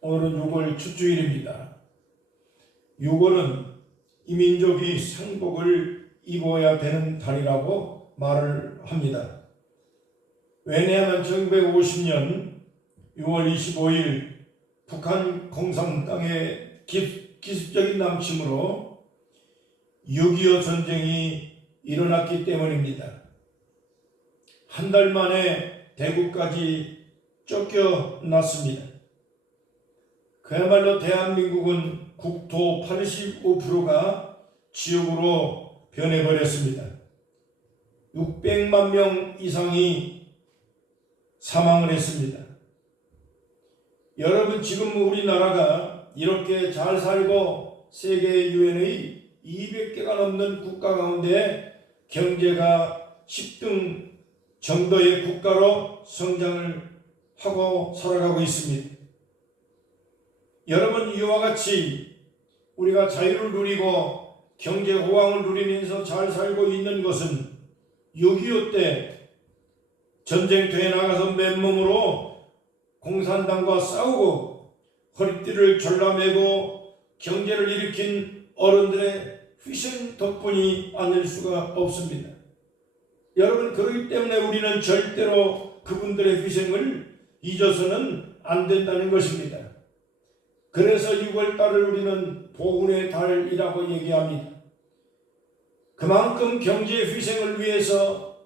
오늘은 6월 첫 주일입니다. 6월은 이 민족이 상복을 입어야 되는 달이라고 말을 합니다. 왜냐하면 1950년 6월 25일 북한 공산당의 기습적인 남침으로 6.25 전쟁이 일어났기 때문입니다. 한 달 만에 대구까지 쫓겨났습니다. 그야말로 대한민국은 국토 85%가 지옥으로 변해버렸습니다. 600만 명 이상이 사망을 했습니다. 여러분, 지금 우리나라가 이렇게 잘 살고 세계 유엔의 200개가 넘는 국가 가운데 경제가 10등 정도의 국가로 성장을 하고 살아가고 있습니다. 여러분, 이와 같이 우리가 자유를 누리고 경제 호황을 누리면서 잘 살고 있는 것은 6.25 때 전쟁터에 나가서 맨몸으로 공산당과 싸우고 허리띠를 졸라매고 경제를 일으킨 어른들의 희생 덕분이 아닐 수가 없습니다. 여러분, 그렇기 때문에 우리는 절대로 그분들의 희생을 잊어서는 안 된다는 것입니다. 그래서 6월달을 우리는 보훈의 달이라고 얘기합니다. 그만큼 경제 희생을 위해서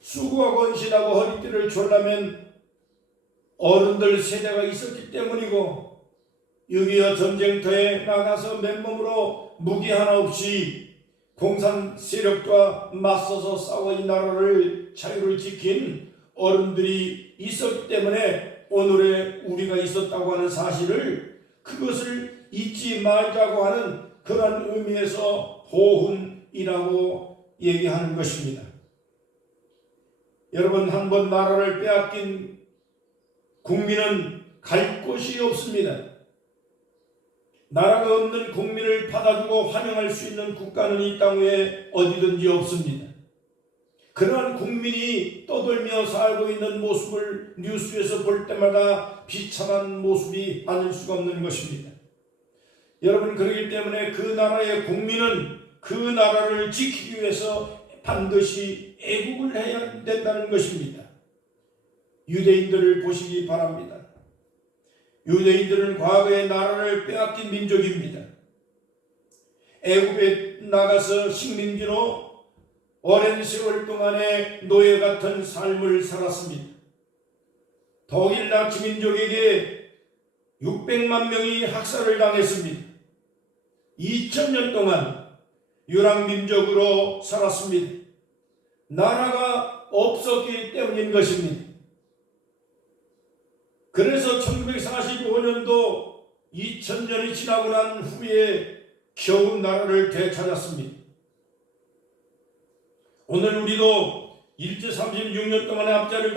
수고하고 헌신하고 허리띠를 졸라맨 어른들 세대가 있었기 때문이고, 6.25 전쟁터에 나가서 맨몸으로 무기 하나 없이 공산 세력과 맞서서 싸워 이 나라를 자유를 지킨 어른들이 있었기 때문에 오늘의 우리가 있었다고 하는 사실을, 그것을 잊지 말자고 하는 그런 의미에서 보훈이라고 얘기하는 것입니다. 여러분, 한번 나라를 빼앗긴 국민은 갈 곳이 없습니다. 나라가 없는 국민을 받아주고 환영할 수 있는 국가는 이 땅 위에 어디든지 없습니다. 그러한 국민이 떠돌며 살고 있는 모습을 뉴스에서 볼 때마다 비참한 모습이 아닐 수가 없는 것입니다. 여러분, 그렇기 때문에 그 나라의 국민은 그 나라를 지키기 위해서 반드시 애국을 해야 된다는 것입니다. 유대인들을 보시기 바랍니다. 유대인들은 과거에 나라를 빼앗긴 민족입니다. 애굽에 나가서 식민지로 오랜 세월 동안에 노예 같은 삶을 살았습니다. 독일 나치민족에게 600만 명이 학살을 당했습니다. 2000년 동안 유랑민족으로 살았습니다. 나라가 없었기 때문인 것입니다. 그래서 1945년도 2000년이 지나고 난 후에 겨우 나라를 되찾았습니다. 오늘 우리도 일제 36년 동안의 압제를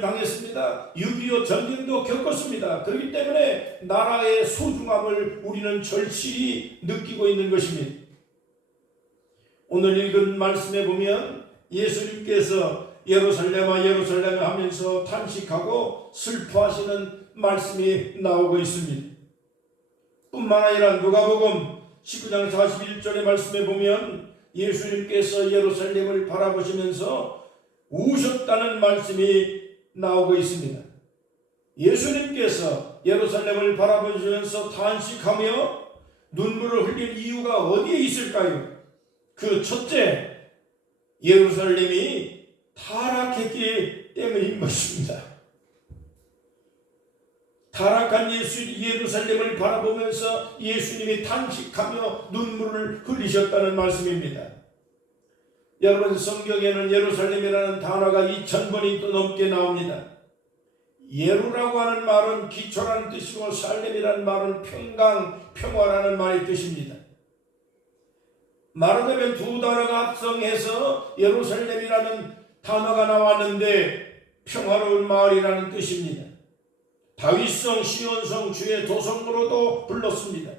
당했습니다. 6.25 전쟁도 겪었습니다. 그렇기 때문에 나라의 소중함을 우리는 절실히 느끼고 있는 것입니다. 오늘 읽은 말씀에 보면 예수님께서 예루살렘아 예루살렘아 하면서 탄식하고 슬퍼하시는 말씀이 나오고 있습니다. 뿐만 아니라 누가복음 19장 41절의 말씀에 보면 예수님께서 예루살렘을 바라보시면서 우셨다는 말씀이 나오고 있습니다. 예수님께서 예루살렘을 바라보시면서 탄식하며 눈물을 흘릴 이유가 어디에 있을까요? 그 첫째, 예루살렘이 타락했기 때문인 것입니다. 타락한 예루살렘을 바라보면서 예수님이 탄식하며 눈물을 흘리셨다는 말씀입니다. 여러분, 성경에는 예루살렘이라는 단어가 2000번이 또 넘게 나옵니다. 예루라고 하는 말은 기초라는 뜻이고 살렘이라는 말은 평강, 평화라는 말의 뜻입니다. 말하자면 두 단어가 합성해서 예루살렘이라는 단어가 나왔는데 평화로운 마을이라는 뜻입니다. 다윗성, 시온성, 주의 도성으로도 불렀습니다.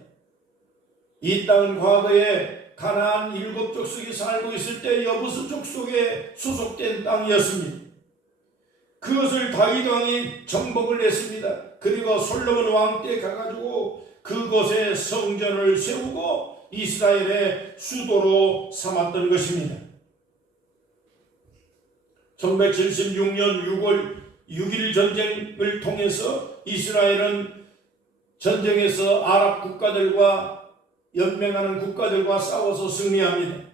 이 땅은 과거에 가나안 7 족속이 살고 있을 때 여부수 족속에 소속된 땅이었습니다. 그것을 다윗 왕이 정복을 했습니다. 그리고 솔로몬 왕 때 가가지고 그곳에 성전을 세우고 이스라엘의 수도로 삼았던 것입니다. 1176년 6월 6일 전쟁을 통해서 이스라엘은 전쟁에서 아랍 국가들과 연맹하는 국가들과 싸워서 승리합니다.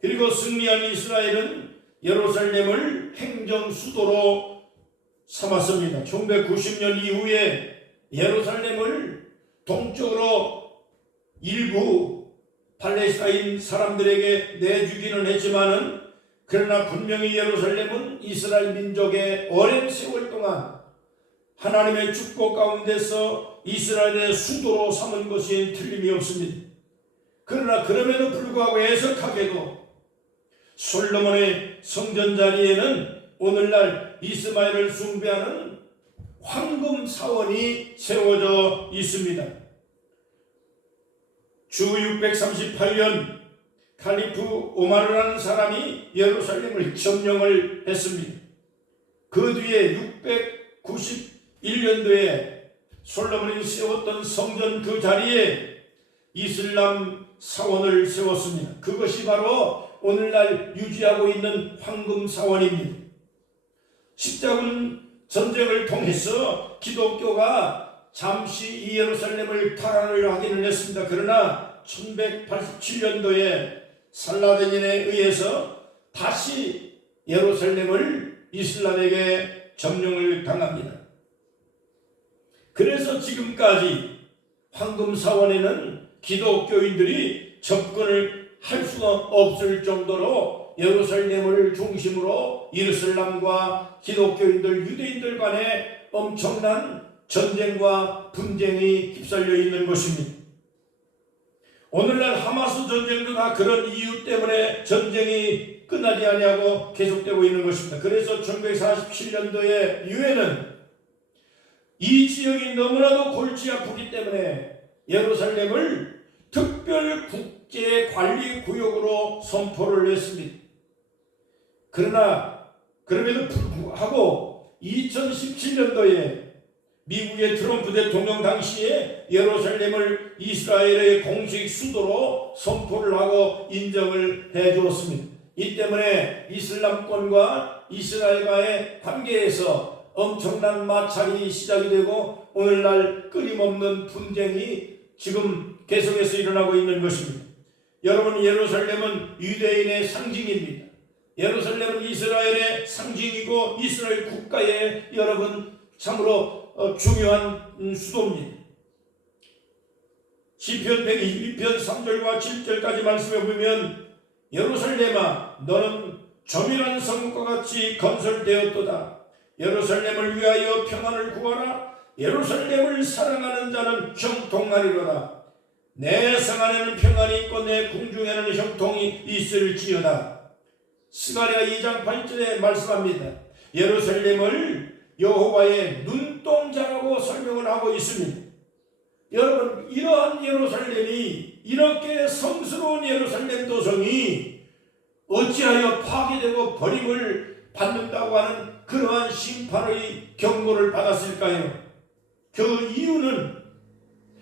그리고 승리한 이스라엘은 예루살렘을 행정 수도로 삼았습니다. 1990년 이후에 예루살렘을 동쪽으로 일부 팔레스타인 사람들에게 내주기는 했지만은 그러나 분명히 예루살렘은 이스라엘 민족의 오랜 세월 동안 하나님의 축복 가운데서 이스라엘의 수도로 삼은 것이 틀림이 없습니다. 그러나 그럼에도 불구하고 애석하게도 솔로몬의 성전 자리에는 오늘날 이스마엘을 숭배하는 황금 사원이 세워져 있습니다. 주 638년 칼리프 오마르라는 사람이 예루살렘을 점령을 했습니다. 그 뒤에 691년도에 솔로몬이 세웠던 성전 그 자리에 이슬람 사원을 세웠습니다. 그것이 바로 오늘날 유지하고 있는 황금 사원입니다. 십자군 전쟁을 통해서 기독교가 잠시 이 예루살렘을 탈환을 하기는 했습니다. 그러나 1187년도에 살라딘에 의해서 다시 예루살렘을 이슬람에게 점령을 당합니다. 그래서 지금까지 황금사원에는 기독교인들이 접근을 할 수가 없을 정도로 예루살렘을 중심으로 이슬람과 기독교인들, 유대인들 간에 엄청난 전쟁과 분쟁이 휩쓸려 있는 것입니다. 오늘날 하마스 전쟁도 다 그런 이유 때문에 전쟁이 끝나지 아니하고 계속되고 있는 것입니다. 그래서 1947년도에 유엔은 이 지역이 너무나도 골치 아프기 때문에 예루살렘을 특별 국제 관리 구역으로 선포를 했습니다. 그러나 그럼에도 불구하고 2017년도에 미국의 트럼프 대통령 당시에 예루살렘을 이스라엘의 공식 수도로 선포를 하고 인정을 해주었습니다. 이 때문에 이슬람권과 이스라엘과의 관계에서 엄청난 마찰이 시작이 되고 오늘날 끊임없는 분쟁이 지금 계속해서 일어나고 있는 것입니다. 여러분, 예루살렘은 유대인의 상징입니다. 예루살렘은 이스라엘의 상징이고 이스라엘 국가의 여러분 참으로 중요한 수도입니다. 시편 122편 3절과 7절까지 말씀해 보면 예루살렘아 너는 점이란 성과 같이 건설되었도다. 예루살렘을 위하여 평안을 구하라. 예루살렘을 사랑하는 자는 형통하리로다. 내 성 안에는 평안이 있고 내 궁중에는 형통이 있을지어다. 스가랴 2장 8절에 말씀합니다. 예루살렘을 여호와의 눈동자라고 설명을 하고 있습니다. 여러분, 이러한 예루살렘이, 이렇게 성스러운 예루살렘 도성이 어찌하여 파괴되고 버림을 받는다고 하는 그러한 심판의 경고를 받았을까요? 그 이유는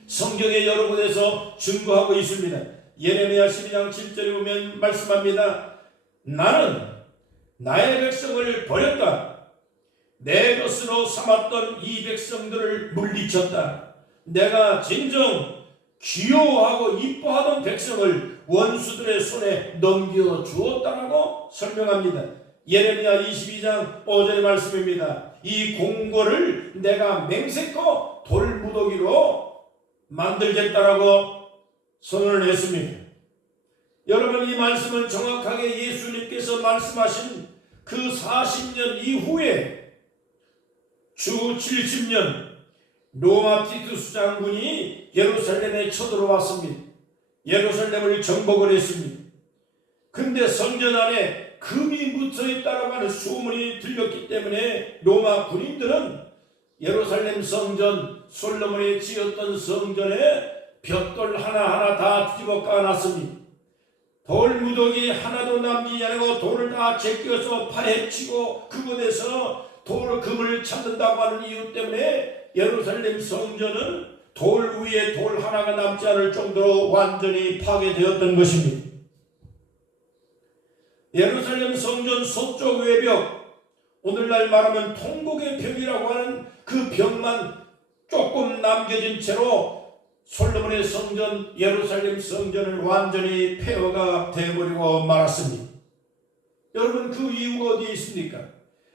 성경에 여러 곳에서 증거하고 있습니다. 예레미야 12장 7절에 보면 말씀합니다. 나는 나의 백성을 버렸다. 내 것으로 삼았던 이 백성들을 물리쳤다. 내가 진정 귀여워하고 이뻐하던 백성을 원수들의 손에 넘겨주었다라고 설명합니다. 예레미야 22장 5절의 말씀입니다. 이 공고를 내가 맹세코 돌무더기로 만들겠다라고 선언을 했습니다. 여러분, 이 말씀은 정확하게 예수님께서 말씀하신 그 40년 이후에 주 70년 로마 티투스 장군이 예루살렘에 쳐들어왔습니다. 예루살렘을 정복을 했습니다. 근데 성전 안에 금이 묻혀있다라고 하는 소문이 들렸기 때문에 로마 군인들은 예루살렘 성전, 솔로몬이 지었던 성전에 벽돌 하나하나 다 뒤집어 까놨습니다. 돌무더기 하나도 남기지 않고 돌을 다 제껴서 파헤치고 그곳에서 금을 찾는다고 하는 이유 때문에 예루살렘 성전은 돌 위에 돌 하나가 남지 않을 정도로 완전히 파괴되었던 것입니다. 예루살렘 성전 서쪽 외벽, 오늘날 말하면 통곡의 벽이라고 하는 그 벽만 조금 남겨진 채로 솔로몬의 성전, 예루살렘 성전을 완전히 폐허가 되어버리고 말았습니다. 여러분, 그 이유가 어디에 있습니까?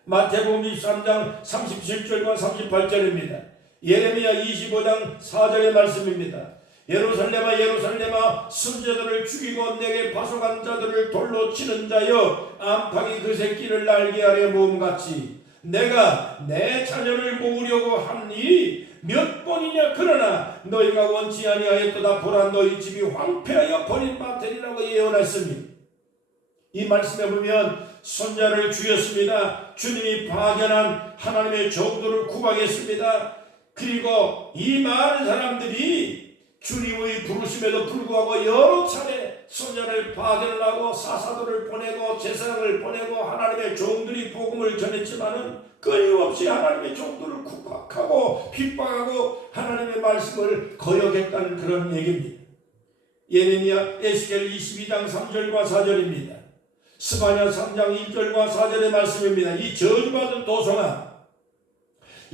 마태복음 23장 37절과 38절입니다. 예레미야 25장 4절의 말씀입니다. 예루살렘아 예루살렘아, 선자들을 죽이고 내게 파송한 자들을 돌로 치는 자여, 안팎이 그 새끼를 날게 하려 모음같이 내가 내 자녀를 모으려고 한 일이 몇 번이냐. 그러나 너희가 원치 아니하였도다. 보라, 너희 집이 황폐하여 버림받으리라고 예언했습니다. 이 말씀에 보면 선자를 죽였습니다. 주님이 파견한 하나님의 종들을 구박했습니다. 그리고 이 많은 사람들이 주님의 부르심에도 불구하고 여러 차례 선자를 파견을 하고 사사들을 보내고 제사장을 보내고 하나님의 종들이 복음을 전했지만은 끊임없이 하나님의 종들을 구박하고 핍박하고 하나님의 말씀을 거역했다는 그런 얘기입니다. 예레미야 에스겔 22장 3절과 4절입니다. 스바냐 3장 1절과 4절의 말씀입니다. 이 저주받은 도성아,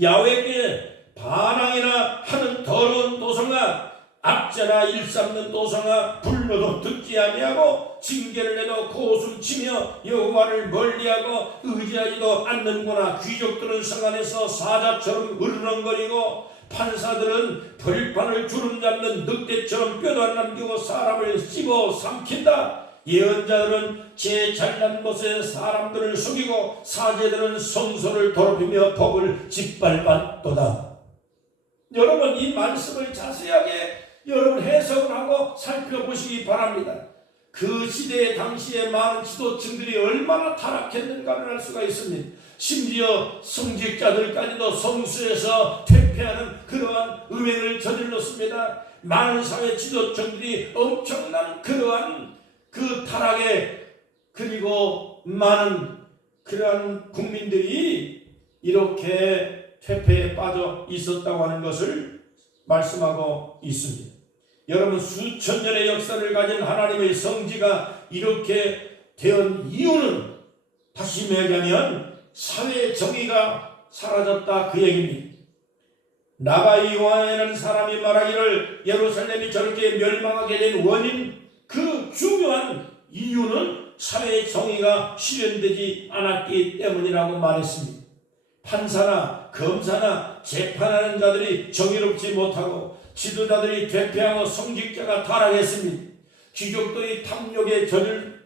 야훼께 반항이나 하는 더러운 도성아, 악자나 일삼는 도성아, 불러도 듣지 아니하고 징계를 해도 고숨치며 여호와를 멀리하고 의지하지도 않는구나. 귀족들은 성 안에서 사자처럼 으르렁거리고 판사들은 벌판을 주름잡는 늑대처럼 뼈도 안 남기고 사람을 씹어 삼킨다. 예언자들은 제 잘난 것에 사람들을 속이고 사제들은 성소를 더럽히며 법을 짓밟았도다. 여러분, 이 말씀을 자세하게 여러분 해석을 하고 살펴보시기 바랍니다. 그 시대의 당시에 많은 지도층들이 얼마나 타락했는가를 알 수가 있습니다. 심지어 성직자들까지도 성수에서 퇴폐하는 그러한 음행을 저질렀습니다. 많은 사회 지도층들이 엄청난 그러한 그 타락에, 그리고 많은 그러한 국민들이 이렇게 퇴폐에 빠져 있었다고 하는 것을 말씀하고 있습니다. 여러분, 수천 년의 역사를 가진 하나님의 성지가 이렇게 된 이유는 다시 얘기하면 사회의 정의가 사라졌다, 그 얘기입니다. 나바이 왕이라는 사람이 말하기를 예루살렘이 저렇게 멸망하게 된 원인, 그 중요한 이유는 사회의 정의가 실현되지 않았기 때문이라고 말했습니다. 판사나 검사나 재판하는 자들이 정의롭지 못하고 지도자들이 퇴폐하고 성직자가 타락했습니다. 귀족들이 탐욕에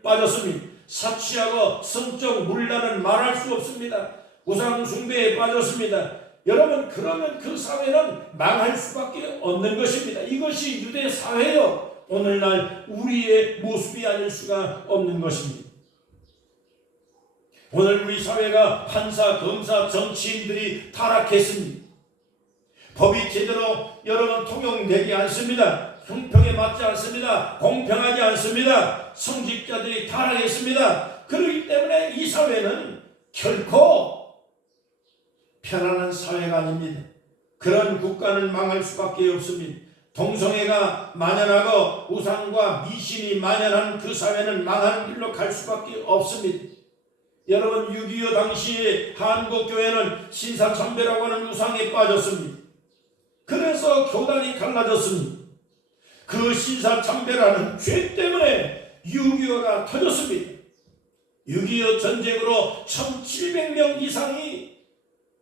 빠졌습니다. 사치하고 성적 문란은 말할 수 없습니다. 우상 숭배에 빠졌습니다. 여러분, 그러면 그 사회는 망할 수밖에 없는 것입니다. 이것이 유대 사회요, 오늘날 우리의 모습이 아닐 수가 없는 것입니다. 오늘 우리 사회가 판사, 검사, 정치인들이 타락했습니다. 법이 제대로 여러분 통용되지 않습니다. 형평에 맞지 않습니다. 공평하지 않습니다. 성직자들이 타락했습니다. 그렇기 때문에 이 사회는 결코 편안한 사회가 아닙니다. 그런 국가는 망할 수밖에 없습니다. 동성애가 만연하고 우상과 미신이 만연한 그 사회는 망하는 길로 갈 수밖에 없습니다. 여러분, 6.25 당시에 한국교회는 신사참배라고 하는 우상에 빠졌습니다. 그래서 교단이 갈라졌습니다. 그 신사참배라는 죄 때문에 6.25가 터졌습니다. 6.25 전쟁으로 1700명 이상이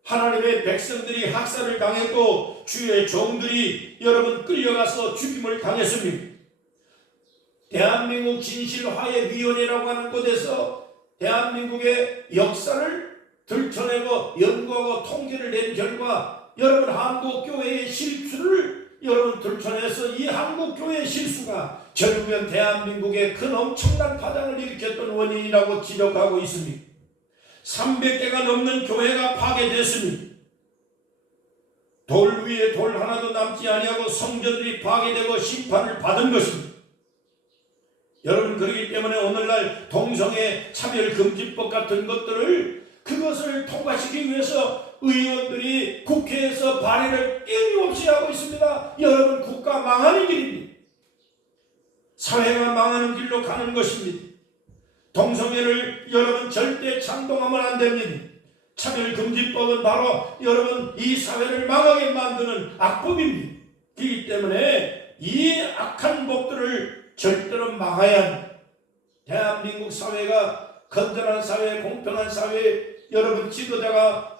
하나님의 백성들이 학살을 당했고 주의 종들이 여러분 끌려가서 죽임을 당했습니다. 대한민국 진실화해위원회라고 하는 곳에서 대한민국의 역사를 들춰내고 연구하고 통계를 낸 결과 여러분 한국교회의 실수를 여러분 들춰내서 이 한국교회의 실수가 결국엔 대한민국에 큰 엄청난 파장을 일으켰던 원인이라고 지적하고 있습니다. 300개가 넘는 교회가 파괴됐습니다. 돌 위에 돌 하나도 남지 아니하고 성전들이 파괴되고 심판을 받은 것입니다. 여러분, 그렇기 때문에 오늘날 동성애 차별금지법 같은 것들을 그것을 통과시키기 위해서 의원들이 국회에서 발의를 끊임없이 하고 있습니다. 여러분, 국가 망하는 길입니다. 사회가 망하는 길로 가는 것입니다. 동성애를 여러분 절대 찬동하면 안 됩니다. 차별금지법은 바로 여러분 이 사회를 망하게 만드는 악법입니다. 그렇기 때문에 이 악한 법들을 절대로 막아야 합니다. 대한민국 사회가 건전한 사회, 공평한 사회, 여러분 지도자가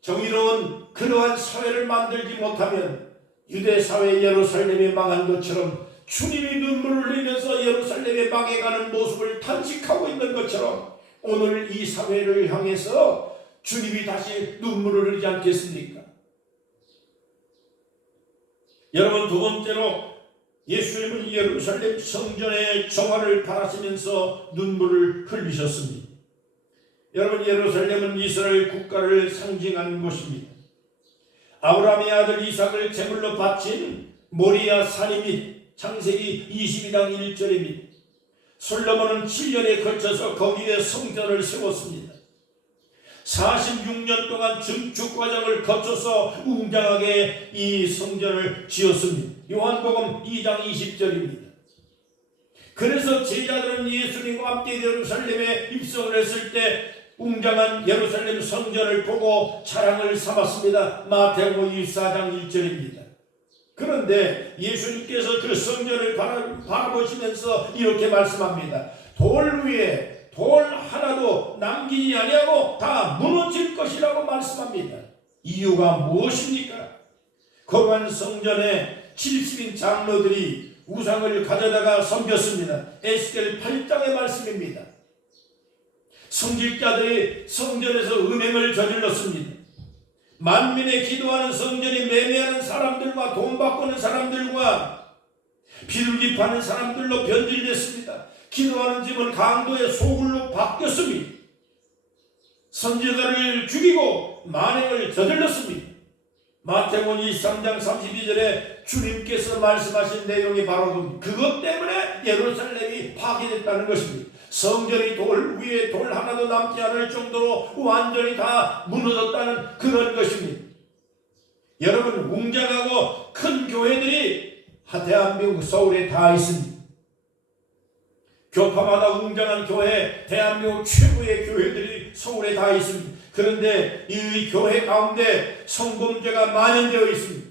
정의로운 그러한 사회를 만들지 못하면 유대 사회 예루살렘이 망한 것처럼 주님이 눈물을 흘리면서 예루살렘에 망해가는 모습을 탄식하고 있는 것처럼 오늘 이 사회를 향해서 주님이 다시 눈물을 흘리지 않겠습니까? 여러분, 두 번째로 예수님은 예루살렘 성전의 정화를 바라시면서 눈물을 흘리셨습니다. 여러분, 예루살렘은 이스라엘 국가를 상징하는 곳입니다. 아브라함의 아들 이삭을 제물로 바친 모리아 산입니다. 창세기 22장 1절입니다. 솔로몬은 7년에 걸쳐서 거기에 성전을 세웠습니다. 46년 동안 증축 과정을 거쳐서 웅장하게 이 성전을 지었습니다. 요한복음 2장 20절입니다. 그래서 제자들은 예수님과 함께 예루살렘에 입성을 했을 때 웅장한 예루살렘 성전을 보고 자랑을 삼았습니다. 마태복음 24장 1절입니다. 그런데 예수님께서 그 성전을 바라보시면서 이렇게 말씀합니다. 돌 위에 돌 하나도 남기지 아니하고 다 무너질 것이라고 말씀합니다. 이유가 무엇입니까? 거룩한 성전에 70인 장로들이 우상을 가져다가 섬겼습니다. 에스겔 8장의 말씀입니다. 성직자들이 성전에서 음행을 저질렀습니다. 만민의 기도하는 성전이 매매하는 사람들과 돈 바꾸는 사람들과 비둘기 파는 사람들로 변질됐습니다. 기도하는 집은 강도의 소굴로 바뀌었습니다. 선지자를 죽이고 만행을 저질렀습니다. 마태복음 23장 32절에 주님께서 말씀하신 내용이 바로 그것 때문에 예루살렘이 파괴됐다는 것입니다. 성전이 돌 위에 돌 하나도 남지 않을 정도로 완전히 다 무너졌다는 그런 것입니다. 여러분, 웅장하고 큰 교회들이 대한민국 서울에 다 있습니다. 교파마다 웅장한 교회, 대한민국 최고의 교회들이 서울에 다 있습니다. 그런데 이 교회 가운데 성범죄가 만연되어 있습니다.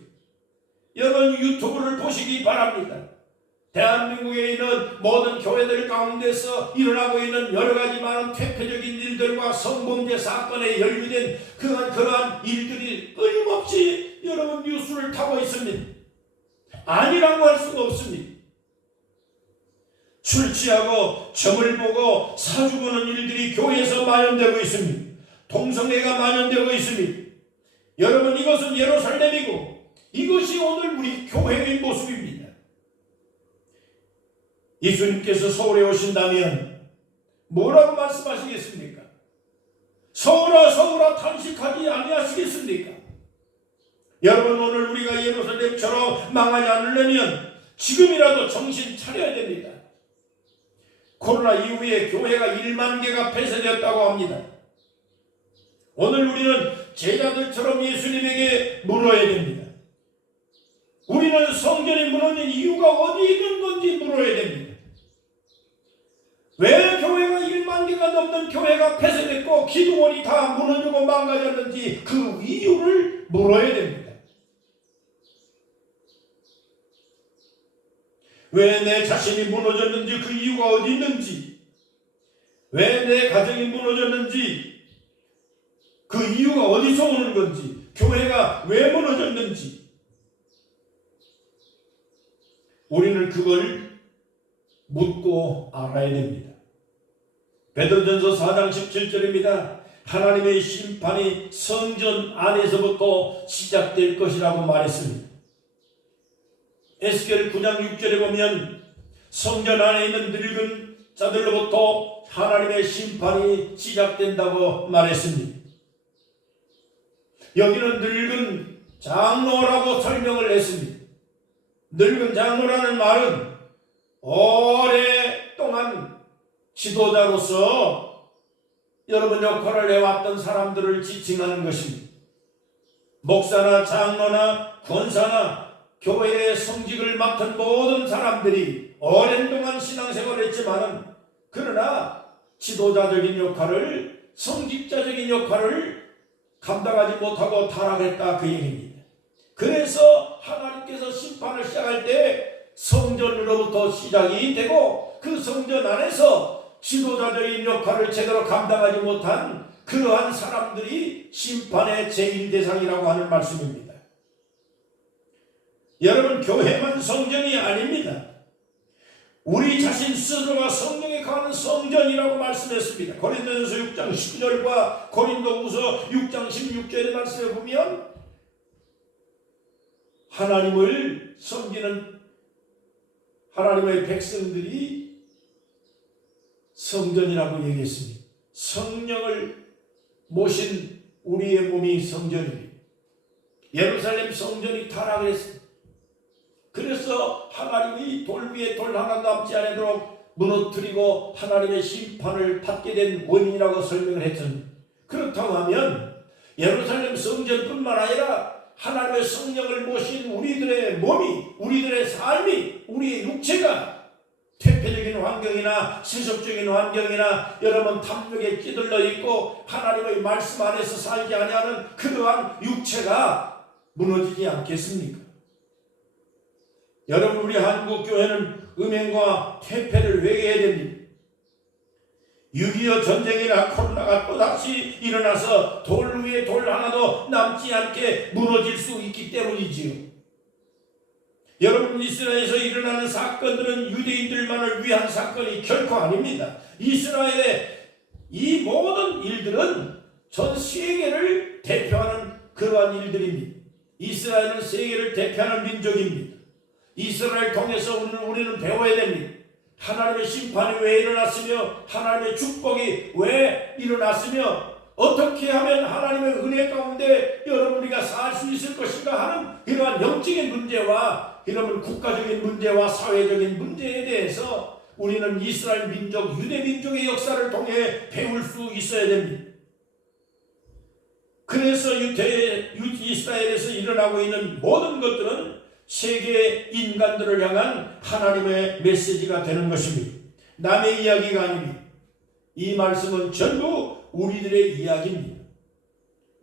여러분, 유튜브를 보시기 바랍니다. 대한민국에 있는 모든 교회들 가운데서 일어나고 있는 여러 가지 많은 퇴폐적인 일들과 성범죄 사건에 연루된 그러한 일들이 끊임없이 여러분 뉴스를 타고 있습니다. 아니라고 할 수가 없습니다. 술 취하고 점을 보고 사주 보는 일들이 교회에서 만연되고 있습니다. 동성애가 만연되고 있습니다. 여러분, 이것은 예루살렘이고 이것이 오늘 우리 교회의 모습입니다. 예수님께서 서울에 오신다면 뭐라고 말씀하시겠습니까? 서울아 서울아 탄식하지 아니하시겠습니까? 여러분, 오늘 우리가 예루살렘처럼 망하지 않으려면 지금이라도 정신 차려야 됩니다. 코로나 이후에 교회가 1만 개가 폐쇄되었다고 합니다. 오늘 우리는 제자들처럼 예수님에게 물어야 됩니다. 우리는 성전이 무너진 이유가 어디 있는 건지 물어야 됩니다. 왜 교회가 1만 개가 넘는 교회가 폐쇄됐고 기도원이 다 무너지고 망가졌는지 그 이유를 물어야 됩니다. 왜 내 자신이 무너졌는지 그 이유가 어디 있는지, 왜 내 가정이 무너졌는지 그 이유가 어디서 오는 건지, 교회가 왜 무너졌는지 우리는 그걸 묻고 알아야 됩니다. 베드로전서 4장 17절입니다. 하나님의 심판이 성전 안에서부터 시작될 것이라고 말했습니다. 에스겔 9장 6절에 보면 성전 안에 있는 늙은 자들로부터 하나님의 심판이 시작된다고 말했습니다. 여기는 늙은 장로라고 설명을 했습니다. 늙은 장로라는 말은 오랫동안 지도자로서 여러분 역할을 해왔던 사람들을 지칭하는 것입니다. 목사나 장로나 권사나 교회의 성직을 맡은 모든 사람들이 오랜 동안 신앙생활을 했지만은 그러나 지도자적인 역할을, 성직자적인 역할을 감당하지 못하고 타락했다, 그 얘기입니다. 그래서 하나님께서 심판을 시작할 때 성전으로부터 시작이 되고 그 성전 안에서 지도자적인 역할을 제대로 감당하지 못한 그러한 사람들이 심판의 죄인 대상이라고 하는 말씀입니다. 여러분, 교회만 성전이 아닙니다. 우리 자신 스스로가 성령에 거하는 성전이라고 말씀했습니다. 고린도전서 6장 19절과 고린도후서 6장 16절의 말씀을 보면 하나님을 섬기는 하나님의 백성들이 성전이라고 얘기했습니다. 성령을 모신 우리의 몸이 성전입니다. 예루살렘 성전이 타락을 했습니다. 그래서 하나님이 돌 위에 돌 하나 남지 않도록 무너뜨리고 하나님의 심판을 받게 된 원인이라고 설명을 했습니다. 그렇다고 하면 예루살렘 성전뿐만 아니라 하나님의 성령을 모신 우리들의 몸이, 우리들의 삶이, 우리의 육체가 퇴폐적인 환경이나 세속적인 환경이나 여러분 탐욕에 찌들러 있고 하나님의 말씀 안에서 살지 아니하는 그러한 육체가 무너지지 않겠습니까? 여러분, 우리 한국 교회는 음행과 퇴폐를 회개해야 됩니다. 6.25 전쟁이나 코로나가 또다시 일어나서 돌 위에 돌 하나도 남지 않게 무너질 수 있기 때문이지요. 여러분, 이스라엘에서 일어나는 사건들은 유대인들만을 위한 사건이 결코 아닙니다. 이스라엘의 이 모든 일들은 전 세계를 대표하는 그러한 일들입니다. 이스라엘은 세계를 대표하는 민족입니다. 이스라엘 통해서 우리는 배워야 됩니다. 하나님의 심판이 왜 일어났으며 하나님의 축복이 왜 일어났으며 어떻게 하면 하나님의 은혜 가운데 여러분이가 살 수 있을 것인가 하는 이러한 영적인 문제와 여러분 국가적인 문제와 사회적인 문제에 대해서 우리는 이스라엘 민족, 유대 민족의 역사를 통해 배울 수 있어야 됩니다. 그래서 이스라엘에서 일어나고 있는 모든 것들은 세계 인간들을 향한 하나님의 메시지가 되는 것입니다. 남의 이야기가 아닙니다. 이 말씀은 전부 우리들의 이야기입니다.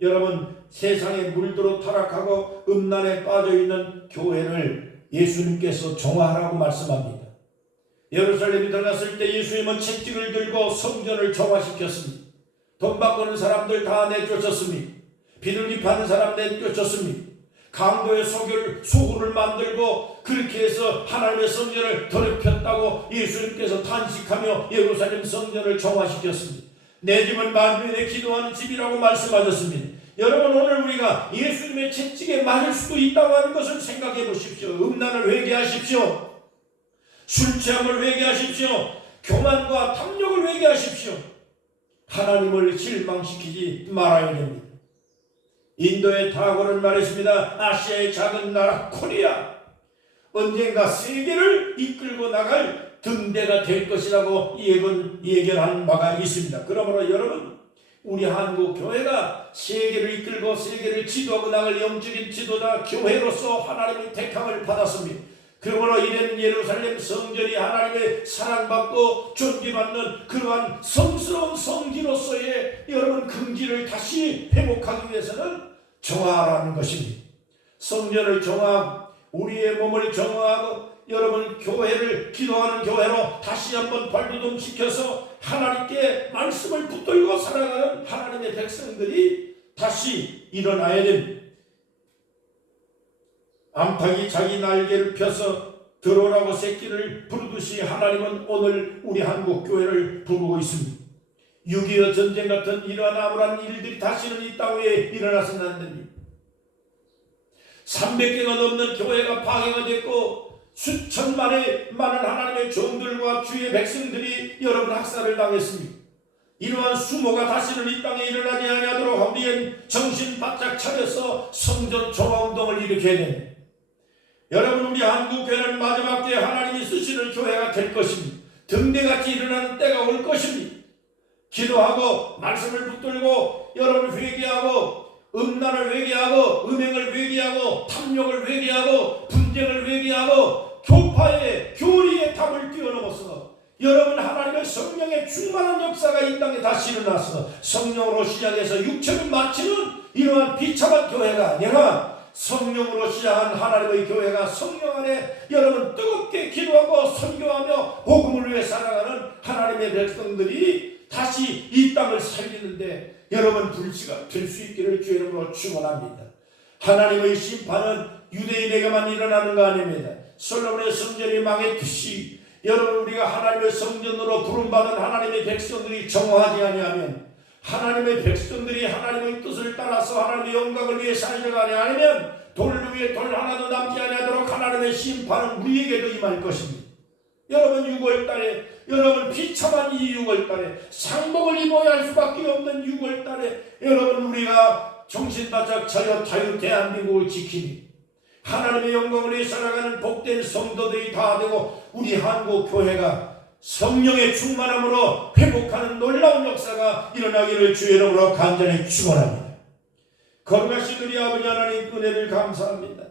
여러분, 세상에 물들어 타락하고 음란에 빠져있는 교회를 예수님께서 정화하라고 말씀합니다. 예루살렘에 들어갔을 때 예수님은 채찍을 들고 성전을 정화시켰습니다. 돈 바꾸는 사람들 다 내쫓았습니다. 비둘기 파는 사람 내쫓았습니다. 강도의 소굴을 만들고 그렇게 해서 하나님의 성전을 더럽혔다고 예수님께서 탄식하며 예루살렘 성전을 정화시켰습니다. 내 집은 만민의 기도하는 집이라고 말씀하셨습니다. 여러분, 오늘 우리가 예수님의 채찍에 맞을 수도 있다고 하는 것을 생각해 보십시오. 음란을 회개하십시오. 술 취함을 회개하십시오. 교만과 탐욕을 회개하십시오. 하나님을 실망시키지 말아야 됩니다. 인도의 타고는 말했습니다. 아시아의 작은 나라 코리아, 언젠가 세계를 이끌고 나갈 등대가 될 것이라고 예견한 바가 있습니다. 그러므로 여러분, 우리 한국 교회가 세계를 이끌고 세계를 지도하고 나갈 영적인 지도자 교회로서 하나님의 택함을 받았습니다. 그러므로 이런 예루살렘 성전이 하나님의 사랑받고 존귀받는 그러한 성스러운 성지로서의 여러분 긍지를 다시 회복하기 위해서는 정화하라는 것입니다. 성전을 정화하고 우리의 몸을 정화하고 여러분 교회를 기도하는 교회로 다시 한번 발돋움시켜서 하나님께 말씀을 붙들고 살아가는 하나님의 백성들이 다시 일어나야 됩니다. 암탉이 자기 날개를 펴서 들어오라고 새끼를 부르듯이 하나님은 오늘 우리 한국 교회를 부르고 있습니다. 6.25 전쟁 같은 이러한 암울한 일들이 다시는 이 땅 위에 일어나서는 안 됩니다. 300개가 넘는 교회가 파괴가 됐고 수천만의 많은 하나님의 종들과 주의 백성들이 여러분 학살을 당했습니다. 이러한 수모가 다시는 이 땅에 일어나지 아니하도록 우리는 정신 바짝 차려서 성전 정화운동을 일으켜야 됩니다. 여러분, 우리 한국교회는 마지막 때에 하나님이 쓰시는 교회가 될 것입니다. 등대같이 일어나는 때가 올 것입니다. 기도하고 말씀을 붙들고 여러분 회개하고 음란을 회개하고 음행을 회개하고 탐욕을 회개하고 분쟁을 회개하고 교파에 교리의 답을 뛰어넘어서 여러분 하나님의 성령의 충만한 역사가 이 땅에 다시 일어나서 성령으로 시작해서 육체를 마치는 이러한 비참한 교회가 아니라 성령으로 시작한 하나님의 교회가 성령 안에 여러분 뜨겁게 기도하고 선교하며 복음을 위해 살아가는 하나님의 백성들이 다시 이 땅을 살리는데 여러분 불씨가 될 수 있기를 주의 이름으로 축원합니다. 하나님의 심판은 유대인에게만 일어나는 거 아닙니다. 솔로몬의 성전이 망했듯이 여러분 우리가 하나님의 성전으로 부름받은 하나님의 백성들이 정화하지 아니하면 하나님의 백성들이 하나님의 뜻을 따라서 하나님의 영광을 위해 살려가지 않으면 돌 위에 돌 하나도 남지 아니하도록 하나님의 심판은 우리에게도 임할 것입니다. 여러분 6월달에 여러분 비참한 이 6월달에 상복을 입어야 할 수밖에 없는 6월달에 여러분 우리가 정신 바짝 차려 자유 대한민국을 지키니 하나님의 영광을 위해 살아가는 복된 성도들이 다 되고 우리 한국 교회가 성령의 충만함으로 회복하는 놀라운 역사가 일어나기를 주의 이름으로 간절히 축원합니다. 거룩하신 우리 아버지 하나님 은혜를 감사합니다.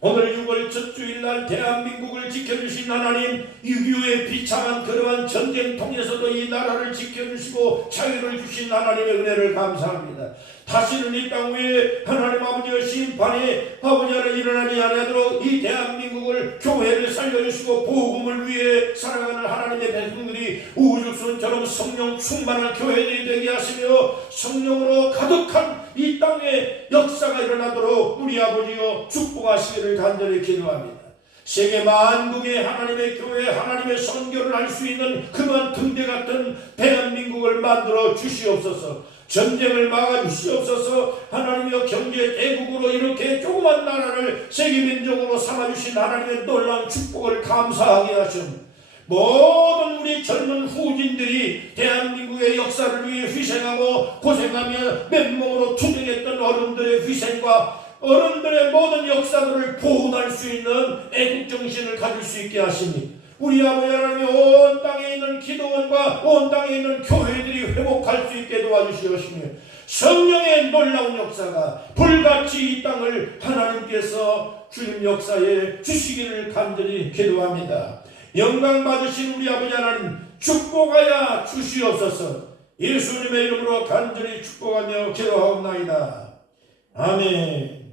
오늘 6월 첫 주일날 대한민국을 지켜주신 하나님 6.25의 비참한 그러한 전쟁 통해서도 이 나라를 지켜주시고 자유를 주신 하나님의 은혜를 감사합니다. 다시는 이 땅 위에 하나님 아버지의 심판이 아버지 하나님 일어나지 아니하도록 이 대한민국을 교회를 살려주시고 복음을 위해 살아가는 하나님의 백성들이 우주선처럼 성령 충만한 교회들이 되게 하시며 성령으로 가득한 이 땅에 역사가 일어나도록 우리 아버지여 축복하시기를 간절히 기도합니다. 세계 만국의 하나님의 교회 하나님의 선교를 할 수 있는 그러한 등대 같은 대한민국을 만들어 주시옵소서. 전쟁을 막아주시옵소서. 하나님의 경제 대국으로 이렇게 조그만 나라를 세계민족으로 삼아주신 하나님의 놀라운 축복을 감사하게 하시옵소서. 모든 우리 젊은 후진들이 대한민국의 역사를 위해 희생하고 고생하며 맨몸으로 투쟁했던 어른들의 희생과 어른들의 모든 역사들을 보존할 수 있는 애국정신을 가질 수 있게 하십니다. 우리 아버지 하나님이 온 땅에 있는 기도원과 온 땅에 있는 교회들이 회복할 수 있게 도와주시옵시며 성령의 놀라운 역사가 불같이 이 땅을 하나님께서 주님 역사에 주시기를 간절히 기도합니다. 영광 받으신 우리 아버지 하나님 축복하여 주시옵소서. 예수님의 이름으로 간절히 축복하며 기도하옵나이다. 아멘.